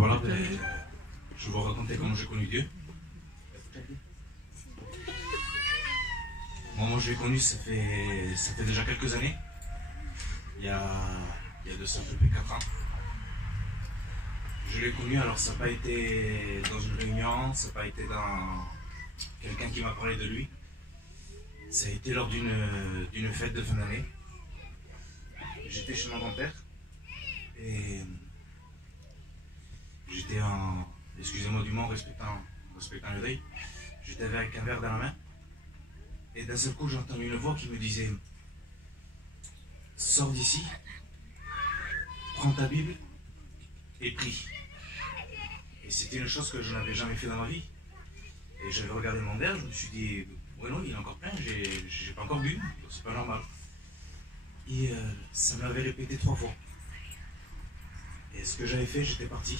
voilà, je vais vous raconter comment j'ai connu Dieu. Moi, je l'ai connu, ça fait déjà quelques années. Il y a de ça à peu près 4 ans. Je l'ai connu, alors ça n'a pas été dans une réunion, ça n'a pas été dans quelqu'un qui m'a parlé de lui. Ça a été lors d'une fête de fin d'année. J'étais chez mon grand-père et j'étais en, excusez-moi du mot, respectant le deuil, j'étais avec un verre dans la main et d'un seul coup j'ai entendu une voix qui me disait « Sors d'ici, prends ta Bible et prie ». Et c'était une chose que je n'avais jamais fait dans ma vie. Et j'avais regardé mon verre, je me suis dit « Ouais non, il est encore plein, j'ai pas encore bu, c'est pas normal ». Et ça me l'avait répété 3 fois. Et ce que j'avais fait, j'étais parti.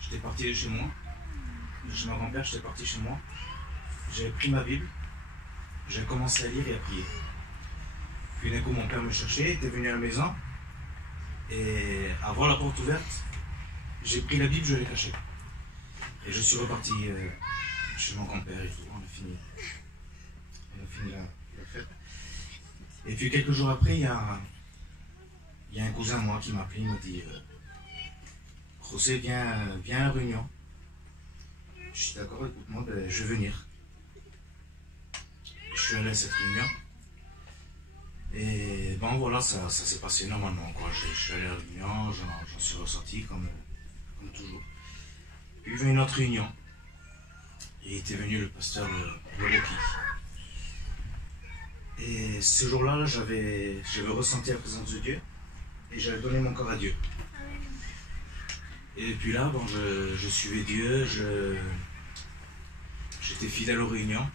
J'étais parti de chez moi. De chez mon grand-père, j'étais parti chez moi. J'avais pris ma Bible. J'ai commencé à lire et à prier. Puis d'un coup, mon père me cherchait, était venu à la maison. Et à voir la porte ouverte, j'ai pris la Bible, je l'ai cachée. Et je suis reparti chez mon grand-père et tout. On a fini la fête. Et puis quelques jours après, il y a un cousin moi qui m'a appelé, il m'a dit José, viens à la réunion. Je suis d'accord, écoute-moi, je vais venir. Je suis allé à cette réunion. Et bon voilà, ça s'est passé normalement, quoi. Je suis allé à la réunion, j'en suis ressorti comme toujours. Puis il y avait une autre réunion. Et était venu le pasteur Loki. Et ce jour-là, j'avais ressenti la présence de Dieu et j'avais donné mon corps à Dieu. Et depuis là, bon, je suivais Dieu, j'étais fidèle aux réunions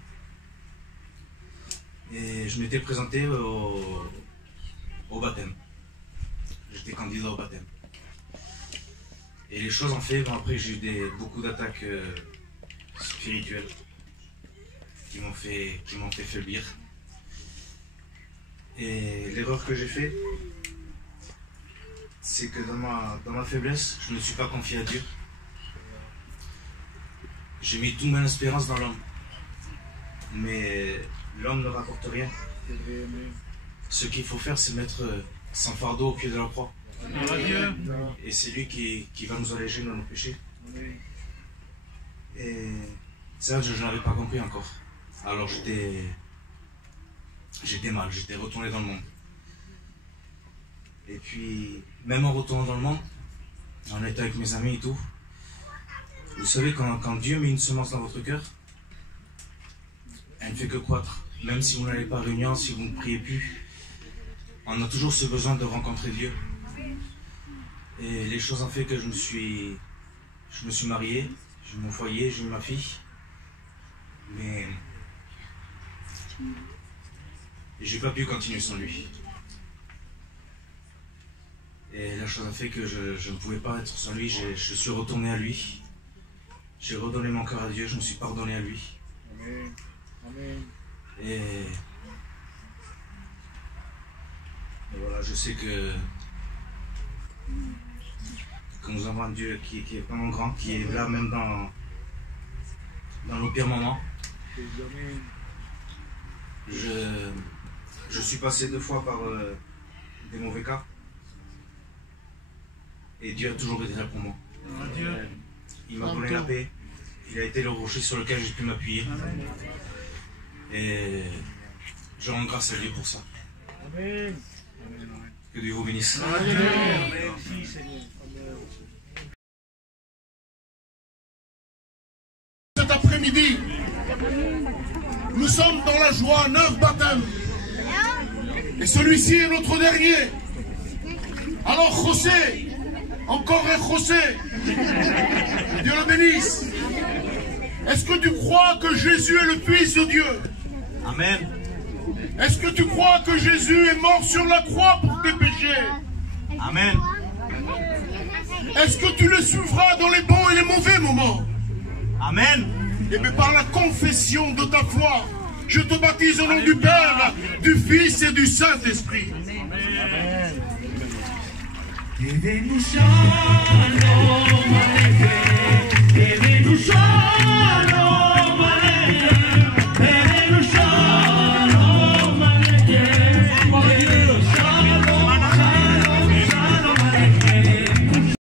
et je m'étais présenté au baptême. J'étais candidat au baptême. Et les choses ont fait, bon, après j'ai eu beaucoup d'attaques spirituelles qui m'ont fait faiblir. Et l'erreur que j'ai faite, c'est que dans ma faiblesse, je ne me suis pas confié à Dieu. J'ai mis toute mon espérance dans l'homme. Mais l'homme ne rapporte rien. Ce qu'il faut faire, c'est mettre son fardeau au pied de la croix. Et c'est lui qui va nous alléger de nos péchés. Et ça, je n'avais pas compris encore. Alors j'étais mal, j'étais retourné dans le monde. Et puis, même en retournant dans le monde, en étant avec mes amis et tout, vous savez, quand Dieu met une semence dans votre cœur, elle ne fait que croître. Même si vous n'allez pas à réunion, si vous ne priez plus, on a toujours ce besoin de rencontrer Dieu. Et les choses ont fait que je me suis marié, j'ai eu mon foyer, j'ai eu ma fille. Mais j'ai pas pu continuer sans lui. Et la chose a fait que je ne pouvais pas être sans lui, je suis retourné à lui. J'ai redonné mon cœur à Dieu, je me suis pardonné à lui. Amen. Et voilà, je sais que nous avons un Dieu qui est vraiment grand, qui est là même dans nos pires moments. Je suis passé 2 fois par des mauvais cas. Et Dieu a toujours été là pour moi. Il m'a donné la paix. Il a été le rocher sur lequel j'ai pu m'appuyer. Et je rends grâce à lui pour ça. Que Dieu vous bénisse. Cet après-midi, nous sommes dans la joie, 9 baptêmes. Et celui-ci est notre dernier. Alors José, encore un José. Que Dieu le bénisse. Est-ce que tu crois que Jésus est le Fils de Dieu? Amen. Est-ce que tu crois que Jésus est mort sur la croix pour tes péchés? Amen. Est-ce que tu le suivras dans les bons et les mauvais moments? Amen. Et bien par la confession de ta foi, je te baptise au nom du Père, du Fils et du Saint-Esprit. Te venu shalom